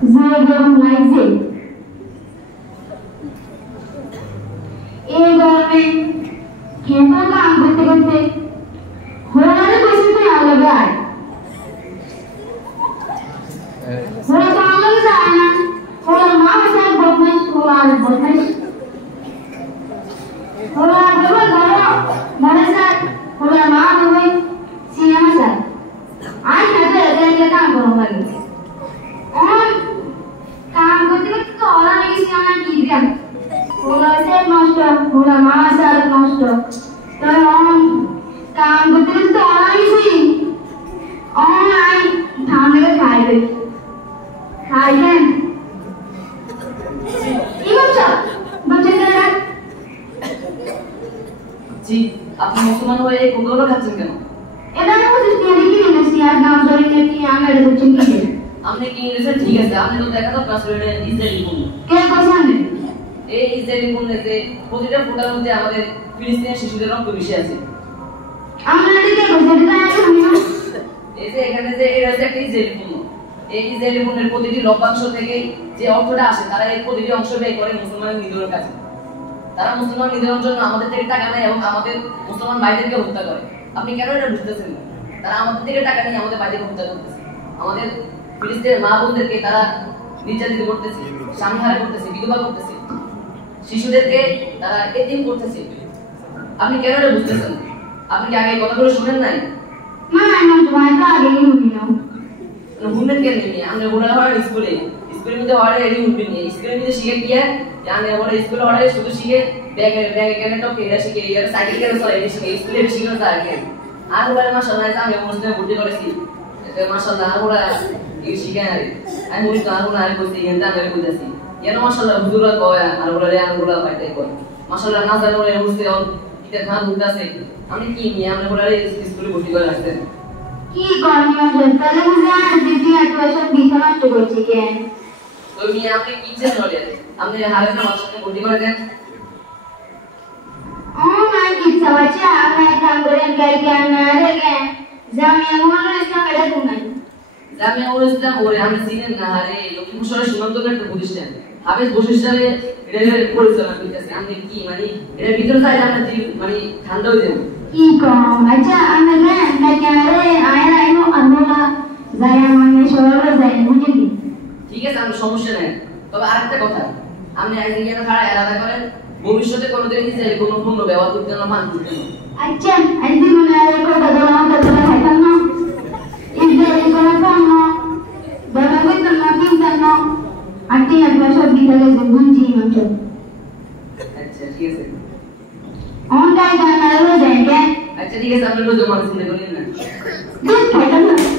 গরম লাগছে এই গরমে কেমন কাম করতে করতে হোলারে বসে তো আলাদা আর হোলা তো আলাদা যায় না হোলার মা স্যার বদমাইশ হোলার বদমাইশ হোলা বলবো ধরো মনে স্যার হোলার মা বলবে সিনেমা স্যার আজ হাতে এদের কাম করো লাগে কাম করতে করতে তো ওরা নাকি সিনেমা কি দিলাম হোলা স্যার নষ্ট হোলা মা স্যার নষ্ট তাই কাম করতে করতে তো ওরা নাকি অনলাইন ঠান্ডা খাইবে খাইবেন কি করছো বাচ্চারা জি আপনি মুসলমান হয়ে কোনগুলো খাচ্ছেন কেন এটা না বুঝিস কি দেখি না সিয়ার নাম ধরে কি আমি এটা বুঝছি কি আপনি কি ইংলিশে ঠিক আছে আপনি তো দেখা তো পাসওয়ার্ডে ইসরায়েলি কোন কে কোথায় এই ইসরায়েলি কোন যে প্রতিটা ফোটার মধ্যে আমাদের ফিলিস্তিনের শিশুদের রক্ত মিশে আছে আমরা এদিকে বসে এটা আমি এই যে এখানে যে এর আছে একটা ইসরায়েলি কোন এই ইসরায়েলি কোনের প্রতিটি লভ্যাংশ থেকে যে অর্থটা আসে তারা এই প্রতিটি অংশ ব্যয় করে মুসলমানের নিধনের কাছে তারা মুসলমান নিধনের জন্য আমাদের থেকে টাকা নেয় এবং আমাদের মুসলমান ভাইদেরকে হত্যা করে আপনি কেন এটা বুঝতেছেন না তারা আমাদের থেকে টাকা নিয়ে আমাদের ভাইদেরকে হত্যা করতেছে আমাদের ফিলিস্তিনের মা বোনদেরকে তারা নির্যাতিত করতেছে স্বামীহারা করতেছে বিধবা করতেছে শিশুদেরকে তারা এতিম করতেছে আপনি কেন এটা বুঝতেছেন আপনি কি আগে কথাগুলো শুনেন নাই না আমি তোমার তো আগে শুনি না শুনেন কেন নিয়ে আমরা ওরা হয় স্কুলের মধ্যে হয় এরি উঠবে নিয়ে স্কুলের মধ্যে শিখে কি জানে ওরা স্কুলে হয় শুধু শিখে ব্যাগে কেন তো কেরা শিখে এর সাইকেল কেন চলে এর শিখে স্কুলে শিখে না আগে আর ওরা মাশাআল্লাহ আমি মুসলিমে ভর্তি করেছি এটা মাশাআল্লাহ আর ওরা এই শিখে আমি বলি তো আর ওরা আর কইছি এন্ড আমি কইতাছি কেন মাশাআল্লাহ হুজুরা কয় আর ওরা আর ওরা পাইতে কয় মাশাআল্লাহ না জানো ওরা মুসলিম এটা খান উঠতাছে আমি কি নিয়ে আমরা ওরা স্কুলে ভর্তি করে রাখতেন কি করনিও তাহলে বুঝা দিদি অ্যাডমিশন দিতে নষ্ট করছি কেন তো মি আপনি কি চান বলেন আপনি হারেসা মাস্টারকে ভর্তি করে দেন ও না কি সবাইছে আমি কাম করে জ্ঞান না রে জামিয়া মোহাম্মদ ইসলাম এটা তুমি জামিয়া ইসলাম ওরে আমি চিনেন না আরে লক্ষ্মীপুর শহরে সীমান্তর একটা প্রতিষ্ঠান হাফেজ বশিরহাটে এটা পরিচালনা করতেছে আমি কি মানে এটা ভিতরে চাইলে আমরা মানে ঠান্ডা হয়ে যাবো কি কম আচ্ছা আমি জ্ঞান আরে আয়রা আইনো আনোলা যায় মানে শহরে যায় বুঝলি ঠিক আছে আমি সমস্যা নাই তবে আরেকটা কথা আপনি আগে জ্ঞান ছাড়া আলাদা করেন ভবিষ্যতে কোনোদিন ইসরায়েল কোনো পণ্য ব্যবহার করতে না মান করতে না আচ্ছা আইদি মনে আর একটা কথা বলা খাইতাম না ইসরায়েল কোনো পণ্য ব্যবহার করতাম না কিনতাম না আন্টি আপনার সব দিতে গেছে বুঝছি মাংস আচ্ছা ঠিক আছে অন গাই গান আর যায় কেন আচ্ছা ঠিক আছে আপনি রোজ আমার চিন্তা করেন না খাইতাম না